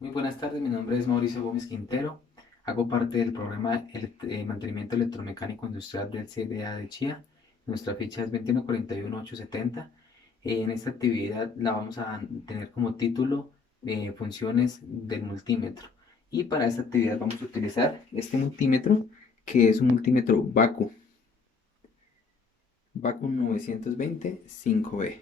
Muy buenas tardes, mi nombre es Mauricio Gómez Quintero. Hago parte del programa Mantenimiento Electromecánico Industrial del CDA de Chía. Nuestra ficha es 2141870. En esta actividad la vamos a tener como título Funciones del multímetro. Y para esta actividad vamos a utilizar este multímetro, que es un multímetro Vacuum 920 5B.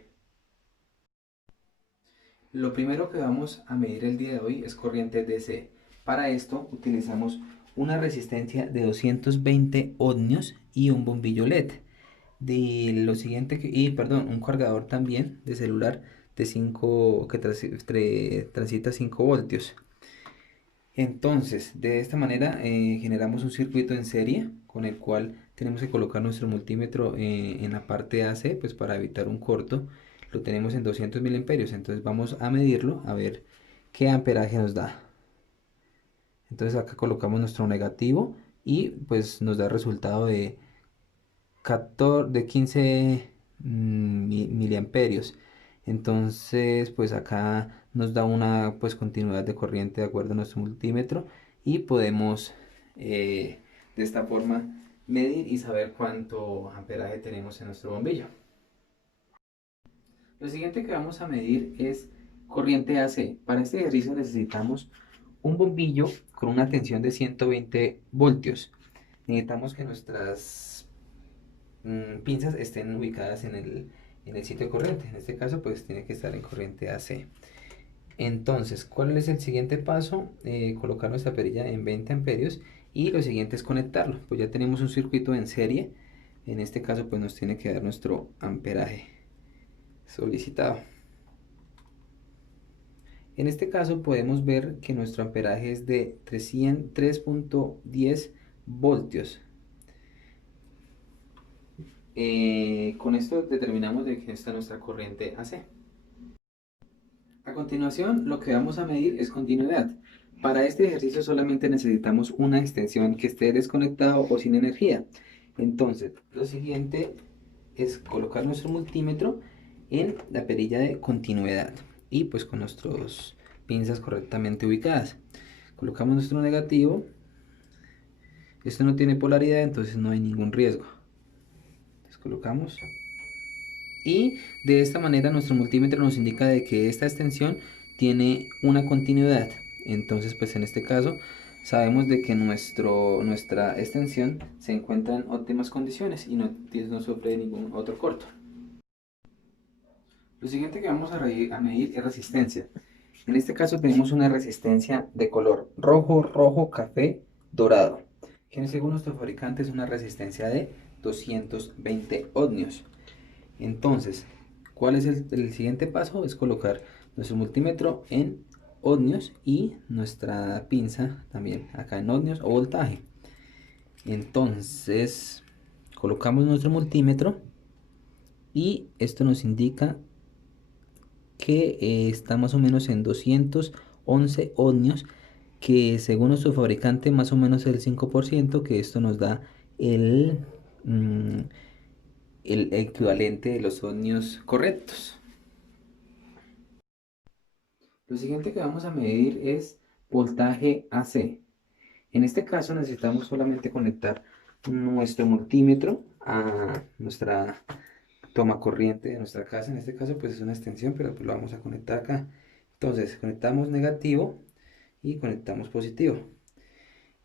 Lo primero que vamos a medir el día de hoy es corriente DC. Para esto utilizamos una resistencia de 220 ohmios y un bombillo LED. Un cargador también de celular de 5 que transita 5 voltios. Entonces, de esta manera generamos un circuito en serie con el cual tenemos que colocar nuestro multímetro en la parte AC, pues para evitar un corto. Lo tenemos en 200 miliamperios, entonces vamos a medirlo a ver qué amperaje nos da. Entonces acá colocamos nuestro negativo y pues nos da el resultado de 15 miliamperios. Entonces, pues acá nos da una pues continuidad de corriente de acuerdo a nuestro multímetro y podemos de esta forma medir y saber cuánto amperaje tenemos en nuestro bombillo. Lo siguiente que vamos a medir es corriente AC. Para este ejercicio necesitamos un bombillo con una tensión de 120 voltios. Necesitamos que nuestras pinzas estén ubicadas en el sitio de corriente. En este caso, pues tiene que estar en corriente AC. Entonces, ¿cuál es el siguiente paso? Colocar nuestra perilla en 20 amperios y lo siguiente es conectarlo. Pues ya tenemos un circuito en serie. En este caso, pues nos tiene que dar nuestro amperaje solicitado. En este caso podemos ver que nuestro amperaje es de 3.10 voltios. Con esto determinamos de que está nuestra corriente AC. A continuación, lo que vamos a medir es continuidad. Para este ejercicio solamente necesitamos una extensión que esté desconectado o sin energía. Entonces, lo siguiente es colocar nuestro multímetro en la perilla de continuidad y pues con nuestras pinzas correctamente ubicadas. Colocamos nuestro negativo. Esto no tiene polaridad, entonces no hay ningún riesgo. Entonces colocamos. Y de esta manera nuestro multímetro nos indica de que esta extensión tiene una continuidad. Entonces, pues en este caso sabemos de que nuestra extensión se encuentra en óptimas condiciones y no sufre ningún otro corto. Lo siguiente que vamos a medir es resistencia. En este caso tenemos una resistencia de color rojo, rojo, café, dorado, que según nuestro fabricante es una resistencia de 220 ohmios. Entonces, ¿cuál es el siguiente paso? Es colocar nuestro multímetro en ohmios y nuestra pinza también acá en ohmios o voltaje. Entonces, colocamos nuestro multímetro y esto nos indica que está más o menos en 211 ohmios, que según nuestro fabricante más o menos el 5%, que esto nos da el, mm, el equivalente de los ohmios correctos. Lo siguiente que vamos a medir es voltaje AC. En este caso necesitamos solamente conectar nuestro multímetro a nuestra toma corriente de nuestra casa. En este caso pues es una extensión, pero pues lo vamos a conectar acá. Entonces conectamos negativo y conectamos positivo.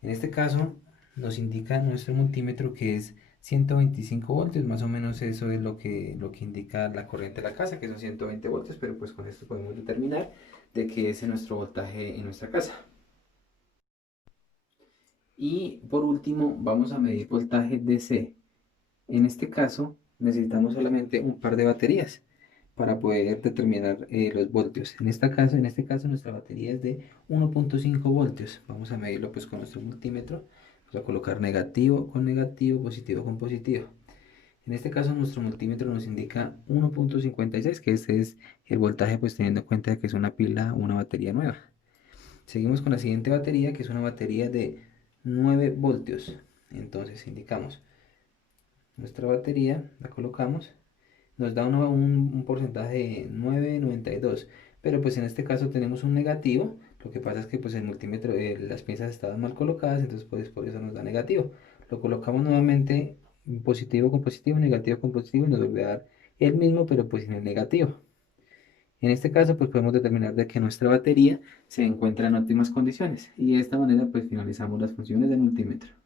En este caso nos indica nuestro multímetro que es 125 voltios, más o menos eso es lo que indica la corriente de la casa, que son 120 voltios, pero pues con esto podemos determinar de que ese es nuestro voltaje en nuestra casa. Y por último vamos a medir voltaje DC. En este caso necesitamos solamente un par de baterías para poder determinar los voltios. En este caso nuestra batería es de 1.5 voltios. Vamos a medirlo pues con nuestro multímetro. Vamos a colocar negativo con negativo, positivo con positivo. En este caso nuestro multímetro nos indica 1.56, que este es el voltaje pues teniendo en cuenta que es una pila o una batería nueva. Seguimos con la siguiente batería, que es una batería de 9 voltios. Entonces indicamos nuestra batería, la colocamos, nos da un porcentaje de 9,92. pero pues en este caso tenemos un negativo. Lo que pasa es que pues el multímetro, las piezas estaban mal colocadas, entonces pues por eso nos da negativo. Lo colocamos nuevamente positivo con positivo, negativo con positivo y nos vuelve a dar el mismo, pero pues sin el negativo. En este caso, pues podemos determinar de que nuestra batería se encuentra en óptimas condiciones y de esta manera pues finalizamos las funciones del multímetro.